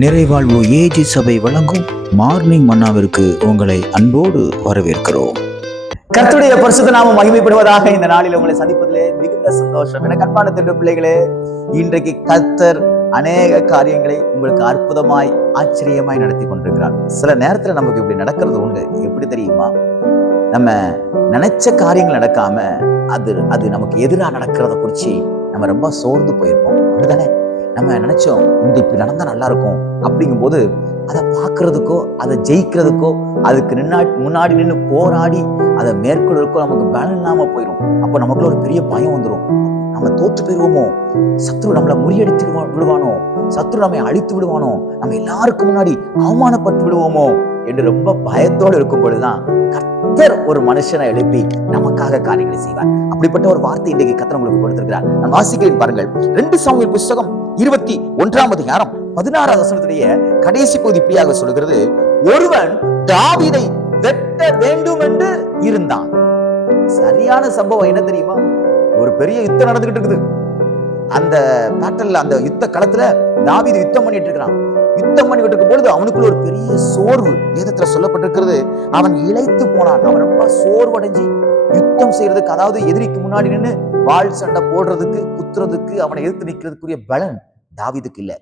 நிறைவாழ்வு AG சபை வழங்கும் morning மன்னாவிற்கு உங்களை அன்போடு வரவேற்கிறோம். கர்த்தருடைய பரிசுத்த நாமம் மகிமைப்படுவதாக. இந்த நாளில் உங்களை சந்திப்பதிலே மிகுந்த சந்தோஷம். என கண்பான திரு பிள்ளைகளே, இன்றைக்கு கர்த்தர் அநேக காரியங்களை உங்களுக்கு அற்புதமாய் ஆச்சரியமாய் நடத்தி கொண்டிருக்கிறார். சில நேரத்துல நமக்கு இப்படி நடக்கிறது உண்டு. எப்படி தெரியுமா? நம்ம நினைச்ச காரியங்கள் நடக்காம அது நமக்கு எதிராக நடக்கிறத குறிச்சு நம்ம ரொம்ப சோர்ந்து போயிருப்போம். அப்படிதானே? நம்ம நினைச்சோம் இந்த இப்படி நடந்தா நல்லா இருக்கும் அப்படிங்கும் போது அதை பார்க்கறதுக்கோ அதை ஜெயிக்கிறதுக்கோ அதுக்கு முன்னாடி நின்று போராடி அதை மேற்கொள்றதுக்கோ நமக்கு பலம் இல்லாம போயிடும். அப்போ நமக்குள்ள ஒரு பெரிய பயம் வந்துடும். நம்ம தோற்று போயிடுவோமோ, சத்ரு நம்மளை முறியடித்து விடுவானோ, சத்ரு நம்மை அழித்து விடுவானோ, நம்ம எல்லாருக்கும் முன்னாடி அவமானப்பட்டு விடுவோமோ என்று ரொம்ப பயத்தோடு இருக்கும் பொழுதுதான் கர்த்தர் ஒரு மனுஷனை எழுப்பி நமக்காக காரியங்களை செய்வார். அப்படிப்பட்ட ஒரு வார்த்தை இன்றைக்கு கர்த்தர் உங்களுக்கு கொடுத்திருக்கிறார். நான் வாசிக்கிறேன் பாருங்கள். 2 சாமுவேல் புத்தகம் 21 அதிகாரம் 16 வசனத்திலேயே கடைசி பகுதி இப்படியாக சொல்லுகிறது, ஒருவன் தாவீதை வெட்ட வேண்டும் என்று இருந்தான். சரியான சம்பவம் என்ன தெரியுமா? ஒரு பெரிய யுத்தம் நடந்துகிட்டு இருக்குது. அந்த பேட்டல்ல, அந்த யுத்த களத்துல தாவீது யுத்தம் பண்ணிட்டு இருக்கிறான். யுத்தம் பண்ணிட்டு இருக்கும் பொழுது அவனுக்குள்ள ஒரு பெரிய சோர்வு வேதத்துல சொல்லப்பட்டிருக்கிறது. அவன் இளைத்து போனான். அவன் ரொம்ப சோர்வடைஞ்சு யுத்தம் செய்யறதுக்கு, அதாவது எதிரிக்கு முன்னாடி நின்று வாள் சண்டை போடுறதுக்கு, குத்துறதுக்கு, அவனை எதிர்த்து நிற்கிறதுக்குரிய பலன் தாவீதுக்கு இல்ல.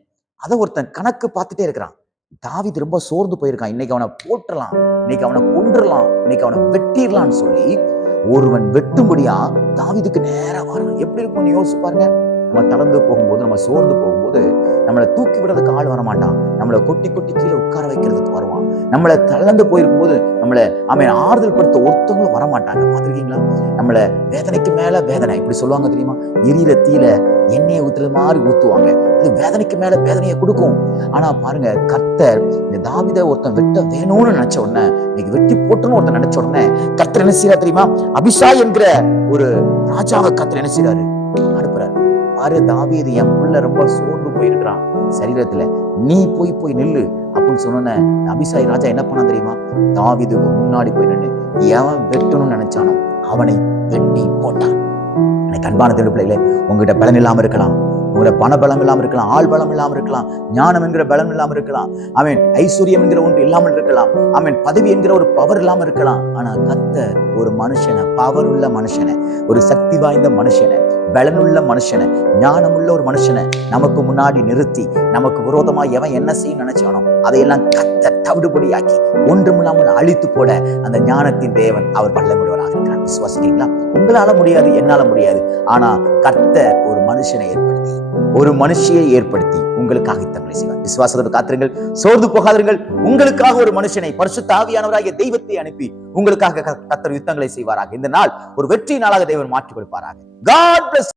அதை ஒருத்தன் கணக்கு பார்த்துட்டே இருக்கிறான். தாவீது ரொம்ப சோர்ந்து போயிருக்கான். இன்னைக்கு அவனை போட்டுடலாம், இன்னைக்கு அவனை கொன்றுடலாம், இன்னைக்கு அவனை வெட்டிடலாம்னு சொல்லி ஒருவன் வெட்டும்படியா தாவீதுக்கு நேரா வரான். எப்படி இருக்கும்னு யோசிச்சு பாருங்க. நம்ம தளர்ந்து போகும்போது, நம்ம சோர்ந்து போகும்போது நம்மளை தூக்கி விடுறதுக்கு ஆள் வரமாட்டான். நம்மளை கொட்டி கொட்டி கீழே உட்கார வைக்கிறதுக்கு வருவான். நம்மளை தளர்ந்து போயிருக்கும் போது நம்மளை ஆறுதல் படுத்த ஒருத்தவங்களும் வரமாட்டாங்க. பார்த்துருக்கீங்களா? நம்மளை வேதனைக்கு மேல வேதனை, இப்படி சொல்லுவாங்க தெரியுமா? எரியிற தீல எண்ணெயை ஊத்துறது மாதிரி ஊத்துவாங்க. அது வேதனைக்கு மேல வேதனையை கொடுக்கும். ஆனா பாருங்க, கர்த்தர் இந்த தாவீதை ஒருத்தன் வெட்ட வேணும்னு நினைச்ச உடனே, இன்னைக்கு வெட்டி போட்டணும்னு ஒருத்தன் நினைச்ச உடனே கர்த்தர் என்ன செய்யறாரு தெரியுமா? அபிஷாய் என்கிற ஒரு ராஜாவை கர்த்தர் என்ன செய்யறாரு? அனுப்புறாரு. பாரு, தாவீது என் பிள்ளை ரொம்ப சோர்ந்து போயிருக்கிறான் சரீரத்துல, நீ போய் நில்லு அப்படின்னு சொன்ன அபிஷாய் ராஜா என்ன பண்ணா தெரியுமா? தாவீதுக்கு முன்னாடி போய் நின்று எவன் வெட்டணும்னு நினைச்சானோ அவனை வெட்டி போட்டான். அன்பான தேவ பிள்ளைகளே, உங்ககிட்ட பலன் இல்லாம இருக்கலாம், உங்களோட பண பலம் இல்லாம இருக்கலாம், ஆள் பலம் இல்லாம இருக்கலாம், ஞானம் என்கிற பலம் இல்லாம இருக்கலாம், ஐஸ்வர்யம் என்கிற ஒன்று இல்லாமல் இருக்கலாம், பதவி என்கிற ஒரு பவர் இல்லாம இருக்கலாம். ஆனா கர்த்தர் ஒரு மனுஷனை, பவர் உள்ள மனுஷனை, ஒரு சக்தி வாய்ந்த மனுஷனை, பலனுள்ள மனுஷனை, ஞானமுள்ள ஒரு மனுஷனை நமக்கு முன்னாடி நிறுத்தி நமக்கு விரோதமா எவன் என்ன செய்ய நினைச்சானோ அதையெல்லாம் கர்த்தர் தவிடுபடியாக்கி ஒன்றுமில்லாமல் அழித்து போட அந்த ஞானத்தின் தேவன் அவர் வல்லமையுள்ளவராக இருக்கிறார். விசுவாசிக்கிறீங்களா? உங்களால முடியாது, என்னால முடியாது. ஆனா கர்த்தர் ஒரு மனுஷனை ஏற்படுத்தி, ஒரு மனுஷியை ஏற்படுத்தி உங்களுக்காக யுத்தங்களை செய்வார். விசுவாசத்தோடு காத்திருங்கள், சோர்ந்து போகாதீர்கள். உங்களுக்காக ஒரு மனுஷனை, பரிசுத்த ஆவியானவராகிய தெய்வத்தை அனுப்பி உங்களுக்காக கர்த்தர் யுத்தங்களை செய்வாராக. இந்த நாள் ஒரு வெற்றி நாளாக தேவன் மாற்றி கொடுப்பாராக. God bless.